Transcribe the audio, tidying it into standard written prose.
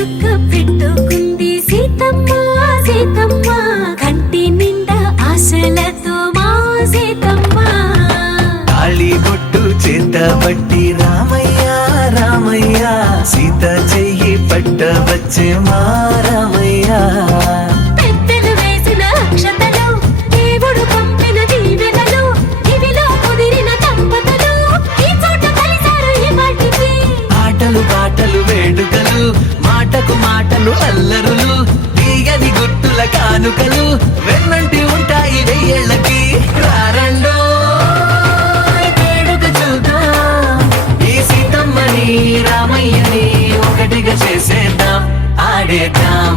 చుక్క పెట్టుకుంది సీతమ్మ సీతమ్మ కంటి నిండా ఆశలతో మా సీతమ్మ తాళి బొట్టు చేతబట్టి రామయ్య రామయ్య సీత చెయ్యి పట్టవచ్చే మా రామయ్య పెద్దలు వేసిన అక్షతలు దేవుడు పంపిన దీవెనలు ఇవిలో కుదిరిన దంపతులు ఈ చోట కలిసారు ఈ పాటికి ఆటలు పాటలు వేడుకలు మాటకు మాటలు అల్లరులు తీయని గుట్టుల కానుకలు వెన్నంటి ఉంటాయి వెయ్యేళ్ళకి రారండో వేడుక చూద్దాం ఈ సీతమ్మని రామయ్యని ఒకటిగా చేసేద్దాం ఆడేద్దాం